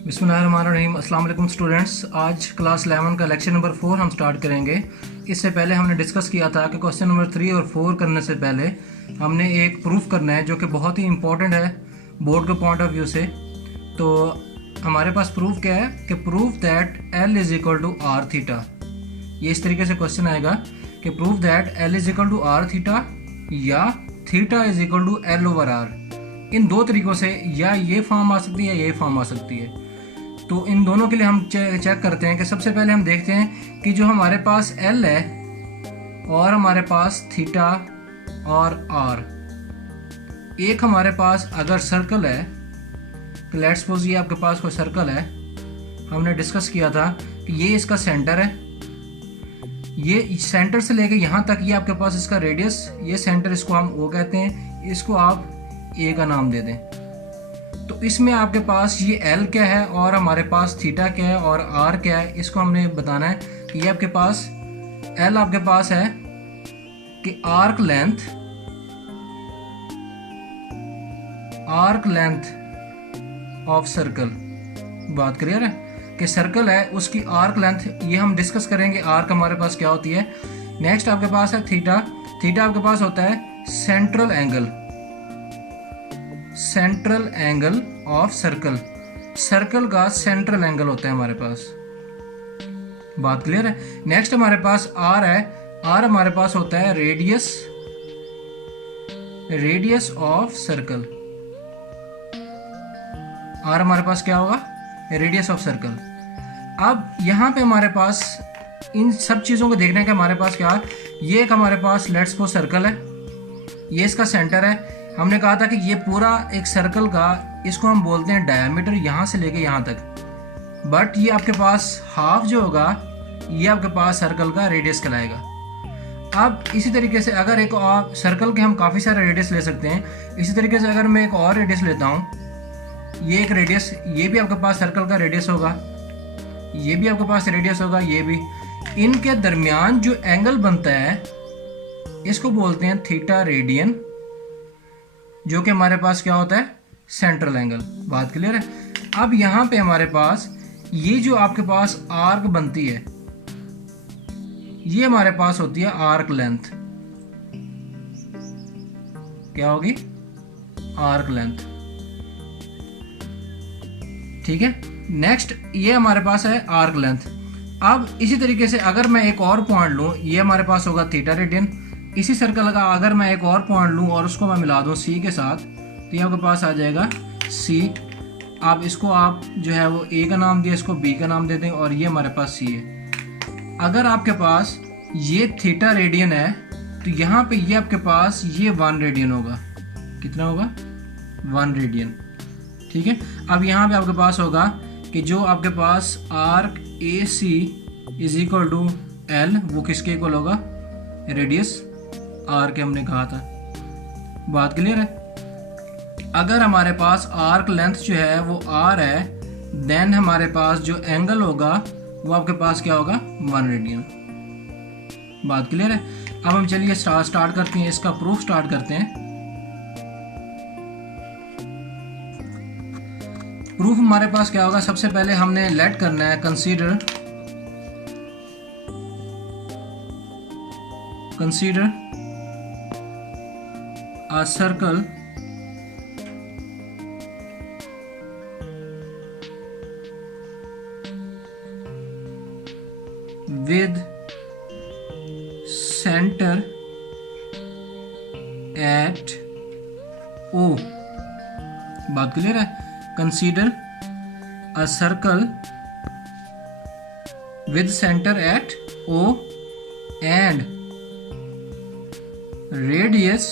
बिस्मिल्लाहिर्रहमानिर्रहीम। अस्सलाम वालेकुम स्टूडेंट्स। आज क्लास 11 का लेक्चर नंबर 4 हम स्टार्ट करेंगे। इससे पहले हमने डिस्कस किया था कि क्वेश्चन नंबर 3 और 4 करने से पहले हमने एक प्रूफ करना है जो कि बहुत ही इंपॉर्टेंट है बोर्ड के पॉइंट ऑफ व्यू से। तो हमारे पास प्रूफ क्या है कि proof that L is equal to R theta. ये इस तरीके से क्वेश्चन आएगा कि proof that L is equal to R theta या theta is equal to L over R. इन दो तरीक़ों से या ये फॉर्म आ सकती है या ये फॉर्म आ सकती है। तो इन दोनों के लिए हम चेक करते हैं कि सबसे पहले हम देखते हैं कि जो हमारे पास L है और हमारे पास थीटा और R, एक हमारे पास अगर सर्कल है, लेट्स सपोज ये आपके पास कोई सर्कल है, हमने डिस्कस किया था कि ये इसका सेंटर है, ये सेंटर से लेके यहाँ तक ये आपके पास इसका रेडियस, ये सेंटर इसको हम O कहते हैं, इसको आप A का नाम दे दें। तो इसमें आपके पास ये L क्या है और हमारे पास थीटा क्या है और R क्या है, इसको हमने बताना है कि ये आपके पास L आपके पास है कि आर्क लेंथ ऑफ सर्कल। बात क्लियर है कि सर्कल है उसकी आर्क लेंथ, ये हम डिस्कस करेंगे आर्क हमारे पास क्या होती है। नेक्स्ट आपके पास है थीटा। थीटा आपके पास होता है central angle of circle. Circle का सेंट्रल एंगल होता है हमारे पास। बात क्लियर है। नेक्स्ट हमारे पास आर है। आर हमारे पास होता है रेडियस ऑफ सर्कल। आर हमारे पास क्या होगा? Radius of circle. अब यहां पे हमारे पास इन सब चीजों को देखने का हमारे पास क्या, ये एक हमारे पास लेट्स सपोज सर्कल है, ये इसका सेंटर है। हमने कहा था कि ये पूरा एक सर्कल का, इसको हम बोलते हैं डायमीटर, यहाँ से लेके यहाँ तक। बट ये आपके पास हाफ जो होगा ये आपके पास सर्कल का रेडियस कहलाएगा। अब इसी तरीके से अगर एक और सर्कल के हम काफ़ी सारे रेडियस ले सकते हैं। इसी तरीके से अगर मैं एक और रेडियस लेता हूँ, ये एक रेडियस, ये भी आपके पास सर्कल का रेडियस होगा, ये भी आपके पास रेडियस होगा, ये भी। इनके दरमियान जो एंगल बनता है इसको बोलते हैं थीटा रेडियन, जो कि हमारे पास क्या होता है? Central angle. बात क्लियर है। अब यहां पे हमारे पास ये जो आपके पास आर्क बनती है, ये हमारे पास होती है आर्क लेंथ। क्या होगी? Arc length. ठीक है। नेक्स्ट ये हमारे पास है आर्क लेंथ। अब इसी तरीके से अगर मैं एक और पॉइंट लूं, ये हमारे पास होगा थीटा रेडियन। इसी सर्कल का अगर मैं एक और पॉइंट लूं और उसको मैं मिला दूं सी के साथ, तो ये आपके पास आ जाएगा सी। आप इसको आप जो है वो ए का नाम दिया, इसको बी का नाम दे दें और ये हमारे पास सी है। अगर आपके पास ये थीटा रेडियन है तो यहाँ पे ये आपके पास ये 1 रेडियन होगा। कितना होगा? 1 रेडियन। ठीक है। अब यहाँ पे आपके पास होगा कि जो आपके पास arc A C is equal to L, वो किसके इक्वल होगा? रेडियस आर के हमने कहा था। बात क्लियर है। अगर हमारे पास आर्क लेंथ जो है वो आर है, देन हमारे पास जो एंगल होगा वो आपके पास क्या होगा? 1 रेडियन। बात क्लियर है। अब हम चलिए स्टार्ट करते हैं, इसका प्रूफ स्टार्ट करते हैं। प्रूफ हमारे पास क्या होगा? सबसे पहले हमने लेट करना है consider a circle with center at O। बात क्लियर है। Consider a circle with center at O and radius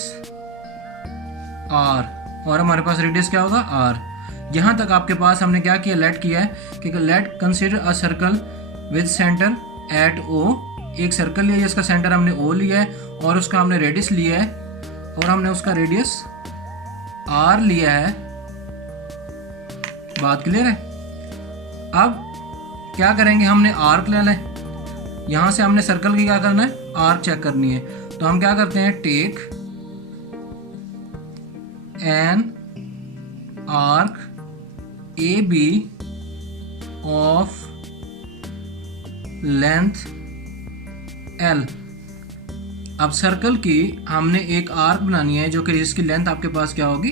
R, और हमारे पास रेडियस क्या होगा? आर। यहां तक आपके पास हमने क्या किया? लेट किया है कि let consider a circle with centre at O. एक सर्कल लिया जिसका सेंटर हमने ओ लिया है और उसका हमने रेडियस लिया है और हमने उसका रेडियस आर लिया है। बात क्लियर है। अब क्या करेंगे? हमने आर्क लेना है, यहां से हमने सर्कल की क्या करना है? आर्क चेक करनी है। तो हम क्या करते हैं? Take an arc A B of length L। अब सर्कल की हमने एक आर्क बनानी है जो कि जिसकी लेंथ आपके पास क्या होगी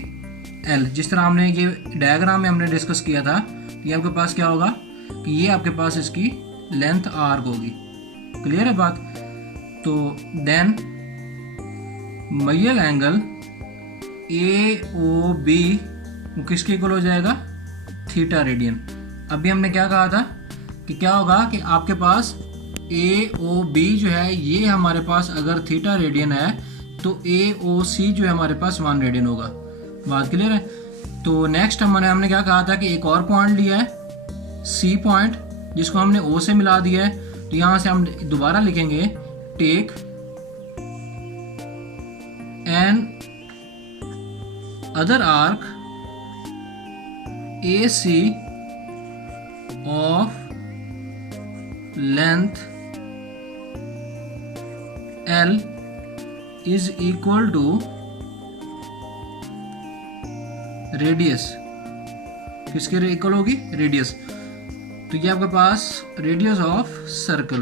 L। जिस तरह हमने ये डायग्राम में हमने डिस्कस किया था, ये आपके पास क्या होगा कि ये आपके पास इसकी लेंथ आर्क होगी। क्लियर है बात? तो देन मैयल एंगल AOB वो किसके इक्वल हो जाएगा? Theta radian. अभी हमने क्या कहा था कि क्या होगा कि आपके पास AOB जो है ये हमारे पास अगर थीटा रेडियन है तो AOC जो है हमारे पास 1 रेडियन होगा। बात क्लियर है? तो नेक्स्ट हमने क्या कहा था कि एक और पॉइंट लिया है C पॉइंट, जिसको हमने O से मिला दिया है। तो यहाँ से हम दोबारा लिखेंगे take another arc AC of length L is equal to radius. किसके इक्वल होगी? रेडियस। तो ये आपके पास रेडियस ऑफ सर्कल।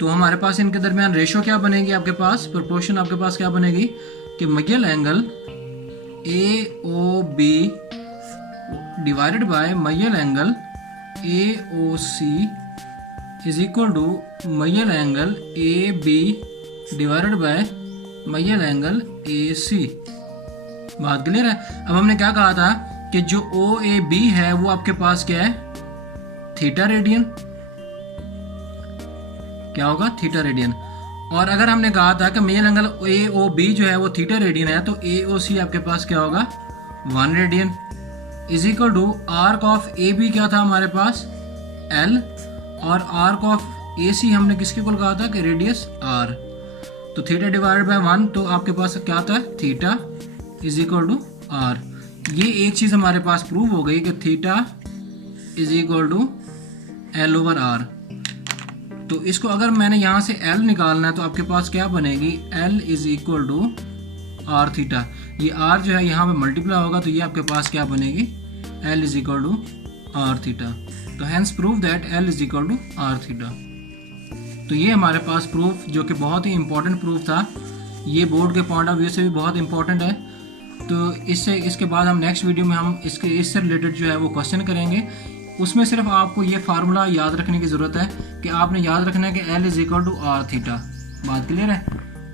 तो हमारे पास इनके दरमियान रेशो क्या बनेगी? आपके पास प्रोपोर्शन आपके पास क्या बनेगी कि मैयल एंगल AOB डिवाइडेड बाय मैयल angle AOC is equal to मैयल एंगल AB डिवाइडेड बाय मैयल एंगल AC। बात क्लियर है? अब हमने क्या कहा था कि जो OAB है वो आपके पास क्या है? Theta radian. क्या होगा? Theta radian. और अगर हमने कहा था कि मैयल एंगल AOB जो है वो थीटा रेडियन है तो AOC आपके पास क्या होगा? 1 radian is equal to arc of AB क्या था हमारे पास? L। और आर्क ऑफ AC हमने किसके इक्वल कहा था कि रेडियस R। तो थीटा डिवाइडेड बाय 1 तो आपके पास क्या आता है? Theta is equal to R। ये एक चीज़ हमारे पास प्रूव हो गई कि theta is equal to L over R। तो इसको अगर मैंने यहाँ से L निकालना है तो आपके पास क्या बनेगी? L is equal to R theta. ये R जो है यहाँ पे मल्टीप्लाई होगा तो ये आपके पास क्या बनेगी? L is equal to R theta. तो hence prove that L is equal to R theta. तो ये हमारे पास प्रूफ जो कि बहुत ही इंपॉर्टेंट प्रूफ था। ये बोर्ड के पॉइंट ऑफ व्यू से भी बहुत इंपॉर्टेंट है। तो इसके बाद हम नेक्स्ट वीडियो में हम इससे रिलेटेड जो है वो क्वेश्चन करेंगे। उसमें सिर्फ आपको ये फार्मूला याद रखने की ज़रूरत है कि आपने याद रखना है कि L is equal to R theta. बात क्लियर है?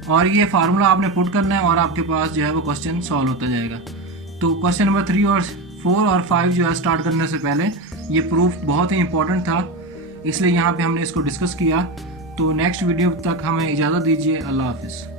और ये फार्मूला आपने पुट करना है और आपके पास जो है वो क्वेश्चन सॉल्व होता जाएगा। तो क्वेश्चन नंबर 3 और 4 और 5 जो है स्टार्ट करने से पहले ये प्रूफ बहुत ही इंपॉर्टेंट था, इसलिए यहाँ पे हमने इसको डिस्कस किया। तो नेक्स्ट वीडियो तक हमें इजाज़त दीजिए। अल्लाह हाफिज़।